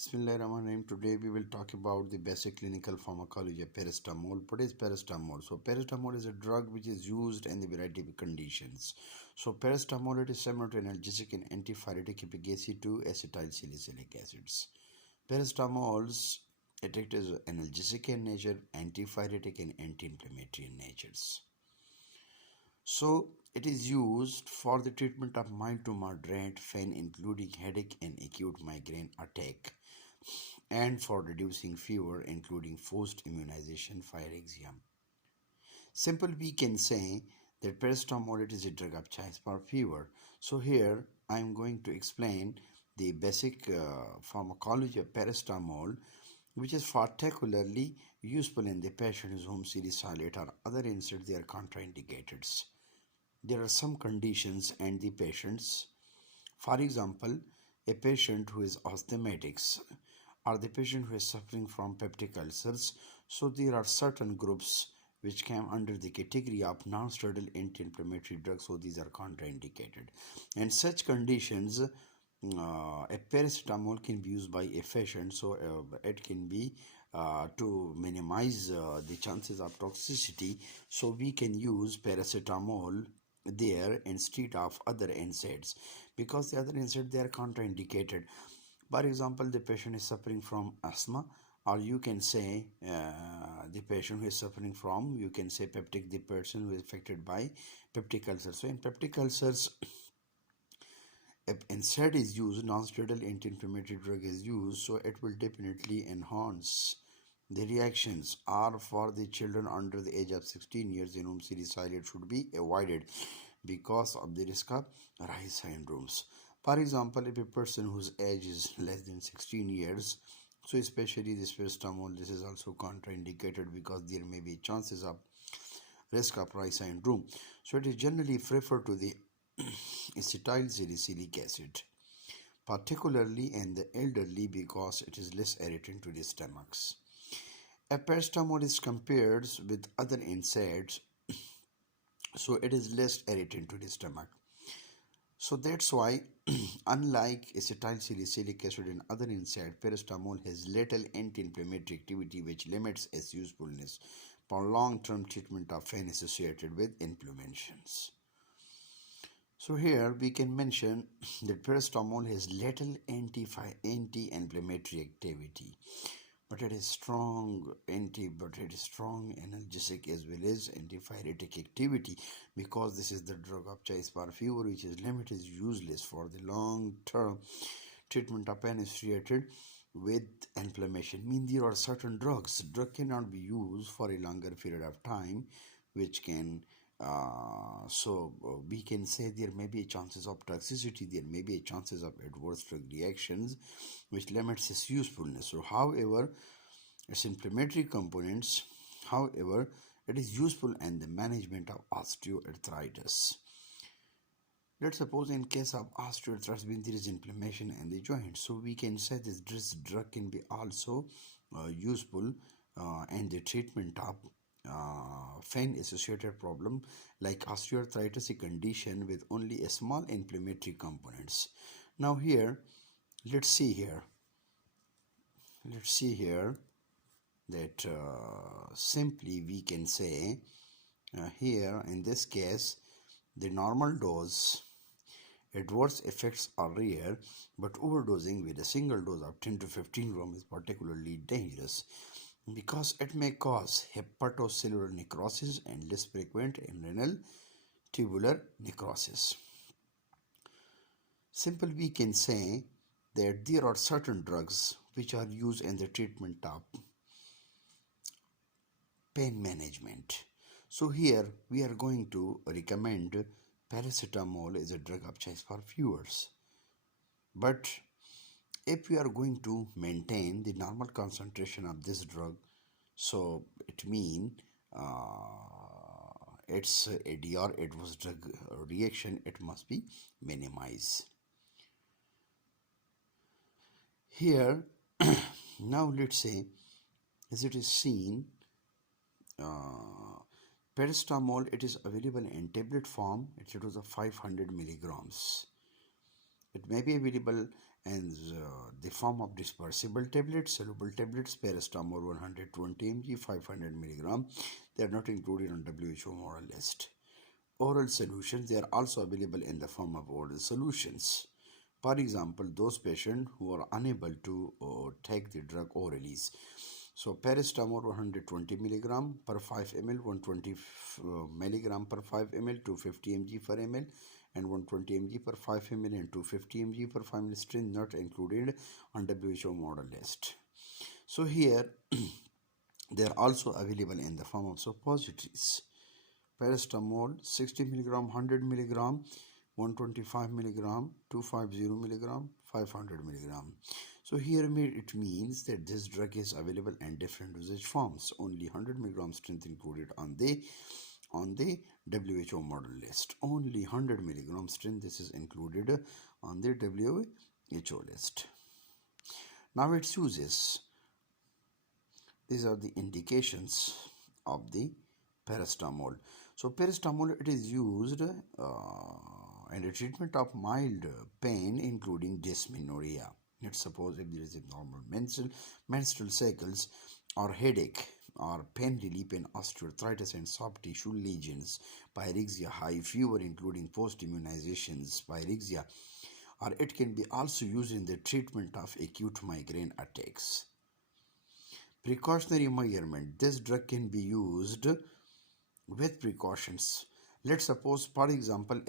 Bismillahirrahmanirrahim. Today we will talk about the basic clinical pharmacology of paracetamol. What is paracetamol? So paracetamol is a drug which is used in the variety of conditions. So paracetamol, it is similar to analgesic and antipyretic efficacy to acetyl salicylic acids. Paracetamols, it is analgesic in nature, antipyretic and anti-inflammatory in natures. So it is used for the treatment of mild to moderate pain including headache and acute migraine attack, and for reducing fever including forced immunization, fire exam. Simple, we can say that paracetamol is a drug of choice for fever. So here I am going to explain the basic pharmacology of paracetamol, which is particularly useful in the patients whom salicylate or other NSAIDs they are contraindicated. There are some conditions and the patients, for example, a patient who is asthmatics or the patient who is suffering from peptic ulcers. So there are certain groups which come under the category of non-steroidal anti-inflammatory drugs, so these are contraindicated. And such conditions, a paracetamol can be used by a patient, so it can be to minimize the chances of toxicity, so we can use paracetamol there instead of other NSAIDs, because the other NSAIDs, they are contraindicated. For example, the patient is suffering from asthma, or you can say the patient who is suffering from, you can say peptic, the person who is affected by peptic ulcers. So in peptic ulcers, if NSAID is used, non-steroidal anti-inflammatory drug is used, so it will definitely enhance the reactions. Are for the children under the age of 16 years in whom salicylate should be avoided because of the risk of Rice syndromes. For example, if a person whose age is less than 16 years, so especially this paracetamol, this is also contraindicated because there may be chances of risk of Rice syndrome. So it is generally preferred to the acetyl salicylic acid, particularly in the elderly, because it is less irritant to the stomachs. If paracetamol is compared with other NSAIDs, so it is less irritant to the stomach. So that's why unlike acetyl salicylic acid and other NSAIDs, paracetamol has little anti-inflammatory activity, which limits its usefulness for long-term treatment of pain associated with inflammations. So here we can mention that paracetamol has little anti-inflammatory activity, but it is strong analgesic as well as antipyretic activity, because this is the drug of choice for fever, which is limit is useless for the long-term treatment of pain associated with inflammation. There are certain drugs cannot be used for a longer period of time, which can we can say there may be chances of toxicity, there may be chances of adverse drug reactions, which limits its usefulness. So however, its inflammatory components, however, it is useful in the management of osteoarthritis. Let's suppose in case of osteoarthritis, when there is inflammation in the joint, so we can say this drug can be also useful in the treatment of pain associated problem like osteoarthritis, a condition with only a small inflammatory components. Now here, let's see here that simply we can say here in this case the normal dose adverse effects are rare, but overdosing with a single dose of 10 to 15 grams is particularly dangerous because it may cause hepatocellular necrosis and less frequent in renal tubular necrosis. Simple, we can say that there are certain drugs which are used in the treatment of pain management. So here we are going to recommend paracetamol as a drug of choice for viewers. But if we are going to maintain the normal concentration of this drug, so it means its ADR, adverse drug reaction, it must be minimized. Here, now let's say, as it is seen, paracetamol, it is available in tablet form. It is of 500 milligrams. It may be available and the form of dispersible tablets, soluble tablets, paracetamol 120 mg, 500 milligram. They are not included on WHO model list. Oral solutions, they are also available in the form of oral solutions. For example, those patients who are unable to take the drug orally. So paracetamol 120 milligram per 5 ml, 120 milligram per 5 ml, 250 mg per ml, and 120 mg per 5 ml and 250 mg per 5 ml strength not included on WHO model list. So here they are also available in the form of suppositories. Paracetamol 60 milligram, 100 milligram, 125 milligram, 250 milligram, 500 milligram. So here it means that this drug is available in different dosage forms. Only 100 milligram strength included on the WHO model list. Only 100 milligram strength, this is included on the WHO list. Now its uses. These are the indications of the paracetamol. So paracetamol, it is used in the treatment of mild pain including dysmenorrhea. Let's suppose if there is abnormal menstrual cycles or headache or pain relief in osteoarthritis and soft tissue lesions, pyrexia, high fever including post-immunizations, pyrexia, or it can be also used in the treatment of acute migraine attacks. Precautionary measurement. This drug can be used with precautions. Let's suppose, for example,